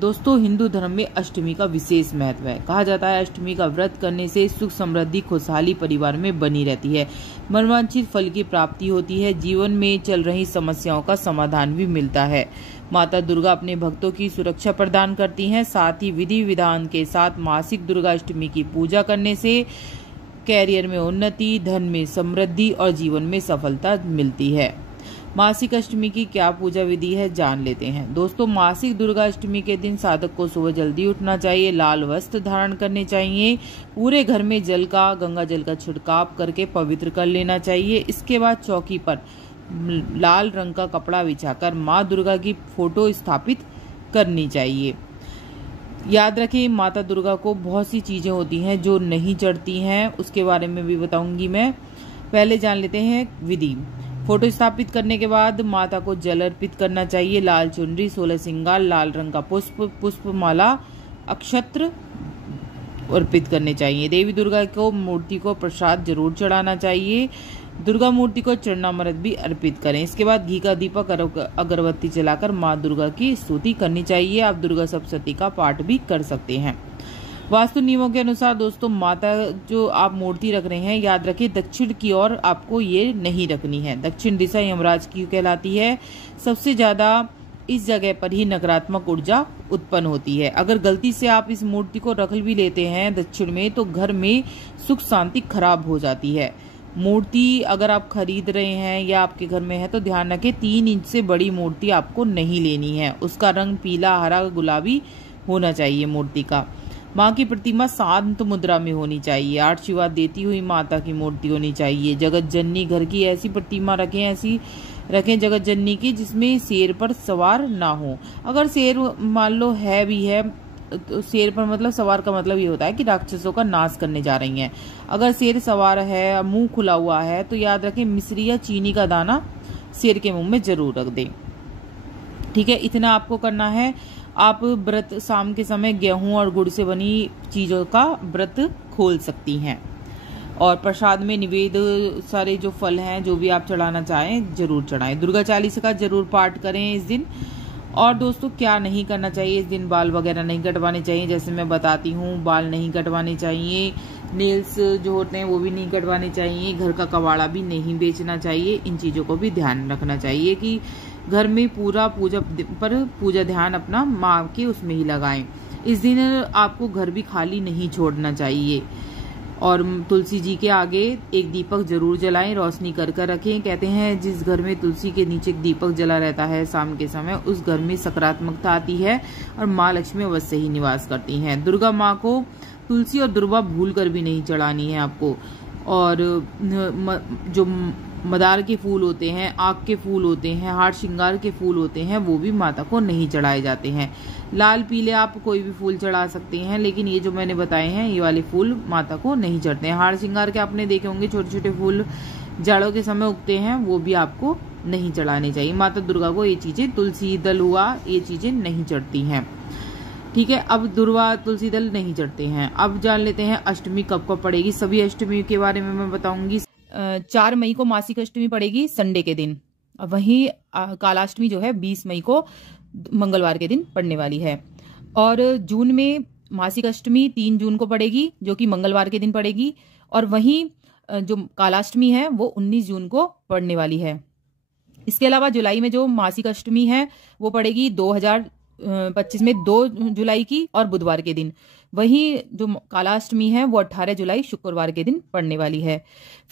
दोस्तों, हिंदू धर्म में अष्टमी का विशेष महत्व है। कहा जाता है अष्टमी का व्रत करने से सुख समृद्धि खुशहाली परिवार में बनी रहती है, मनवांछित फल की प्राप्ति होती है, जीवन में चल रही समस्याओं का समाधान भी मिलता है। माता दुर्गा अपने भक्तों की सुरक्षा प्रदान करती हैं। साथ ही विधि विधान के साथ मासिक दुर्गा अष्टमी की पूजा करने से कैरियर में उन्नति, धन में समृद्धि और जीवन में सफलता मिलती है। मासिक अष्टमी की क्या पूजा विधि है, जान लेते हैं। दोस्तों, मासिक दुर्गा अष्टमी के दिन साधक को सुबह जल्दी उठना चाहिए, लाल वस्त्र धारण करने चाहिए, पूरे घर में गंगा जल का छिड़काव करके पवित्र कर लेना चाहिए। इसके बाद चौकी पर लाल रंग का कपड़ा बिछाकर माँ दुर्गा की फोटो स्थापित करनी चाहिए। याद रखें, माता दुर्गा को बहुत सी चीजें होती हैं जो नहीं चढ़ती हैं, उसके बारे में भी बताऊंगी मैं। पहले जान लेते हैं विधि। फोटो स्थापित करने के बाद माता को जल अर्पित करना चाहिए। लाल चुनरी, 16 श्रृंगार, लाल रंग का पुष्पमाला, अक्षत्र अर्पित करने चाहिए। देवी दुर्गा को मूर्ति को प्रसाद जरूर चढ़ाना चाहिए। दुर्गा मूर्ति को चरणामृत भी अर्पित करें। इसके बाद घी का दीपक अगरबत्ती जलाकर माँ दुर्गा की स्तुति करनी चाहिए। आप दुर्गा सप्तशती का पाठ भी कर सकते हैं। वास्तु नियमों के अनुसार दोस्तों, माता जो आप मूर्ति रख रहे हैं, याद रखिए दक्षिण की ओर आपको ये नहीं रखनी है। दक्षिण दिशा यमराज की कहलाती है। सबसे ज्यादा इस जगह पर ही नकारात्मक ऊर्जा उत्पन्न होती है। अगर गलती से आप इस मूर्ति को रख भी लेते हैं दक्षिण में, तो घर में सुख शांति खराब हो जाती है। मूर्ति अगर आप खरीद रहे हैं या आपके घर में है तो ध्यान रखें 3 इंच से बड़ी मूर्ति आपको नहीं लेनी है। उसका रंग पीला, हरा, गुलाबी होना चाहिए मूर्ति का। माँ की प्रतिमा शांत मुद्रा में होनी चाहिए। आशीर्वाद देती हुई माता की मूर्ति होनी चाहिए। जगत जननी घर की ऐसी प्रतिमा ऐसी रखें जगत जननी की जिसमें शेर पर सवार ना हो। अगर शेर मान लो है भी है तो शेर पर मतलब सवार का मतलब ये होता है कि राक्षसों का नाश करने जा रही हैं। अगर शेर सवार है, मुंह खुला हुआ है, तो याद रखें मिश्री या चीनी का दाना शेर के मुंह में जरूर रख दें। ठीक है, इतना आपको करना है। आप व्रत शाम के समय गेहूं और गुड़ से बनी चीजों का व्रत खोल सकती हैं। और प्रसाद में निवेद्य सारे जो फल हैं, जो भी आप चढ़ाना चाहें जरूर चढ़ाएं। दुर्गा चालीसा का जरूर पाठ करें इस दिन। और दोस्तों, क्या नहीं करना चाहिए इस दिन? बाल वगैरह नहीं कटवाने चाहिए, जैसे मैं बताती हूँ। बाल नहीं कटवाने चाहिए, नेल्स जो होते हैं वो भी नहीं कटवाने चाहिए, घर का कबाड़ा भी नहीं बेचना चाहिए। इन चीजों को भी ध्यान रखना चाहिए कि घर में पूरा पूजा ध्यान अपना माँ के उसमें ही लगाएं। इस दिन आपको घर भी खाली नहीं छोड़ना चाहिए। और तुलसी जी के आगे एक दीपक जरूर जलाएं, रोशनी कर रखें। कहते हैं जिस घर में तुलसी के नीचे एक दीपक जला रहता है शाम के समय, उस घर में सकारात्मकता आती है और माँ लक्ष्मी अवश्य ही निवास करती हैं। दुर्गा माँ को तुलसी और दुर्वा भूल कर भी नहीं चढ़ानी है आपको। और जो मदार के फूल होते हैं, आग के फूल होते हैं, हार श्रृंगार के फूल होते हैं, वो भी माता को नहीं चढ़ाए जाते हैं। लाल पीले आप कोई भी फूल चढ़ा सकते हैं, लेकिन ये जो मैंने बताए हैं ये वाले फूल माता को नहीं चढ़ते हैं। हार श्रृंगार के आपने देखे होंगे छोटे छोटे फूल जाड़ों के समय उगते हैं, वो भी आपको नहीं चढ़ाने चाहिए। माता दुर्गा को ये चीजें, तुलसी दल हुआ, ये चीजें नहीं चढ़ती हैं। ठीक है, अब दुर्वा तुलसी दल नहीं चढ़ते हैं। अब जान लेते हैं अष्टमी कब कब पड़ेगी। सभी अष्टमी के बारे में मैं बताऊंगी। 4 मई को मासिक अष्टमी पड़ेगी संडे के दिन। वहीं कालाष्टमी जो है 20 मई को मंगलवार के दिन पड़ने वाली है। और जून में मासिक अष्टमी 3 जून को पड़ेगी, जो कि मंगलवार के दिन पड़ेगी। और वहीं जो कालाष्टमी है वो 19 जून को पड़ने वाली है। इसके अलावा जुलाई में जो मासिक अष्टमी है वो पड़ेगी 2025 में 2 जुलाई की और बुधवार के दिन। वहीं जो कालाष्टमी है वो 18 जुलाई शुक्रवार के दिन पड़ने वाली है।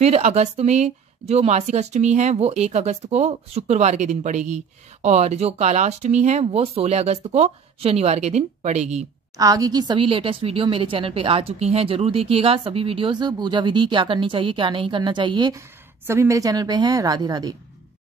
फिर अगस्त में जो मासिक अष्टमी है वो 1 अगस्त को शुक्रवार के दिन पड़ेगी। और जो कालाष्टमी है वो 16 अगस्त को शनिवार के दिन पड़ेगी। आगे की सभी लेटेस्ट वीडियो मेरे चैनल पे आ चुकी हैं, जरूर देखिएगा। सभी वीडियोस पूजा विधि क्या करनी चाहिए, क्या नहीं करना चाहिए, सभी मेरे चैनल पे हैं। राधे राधे।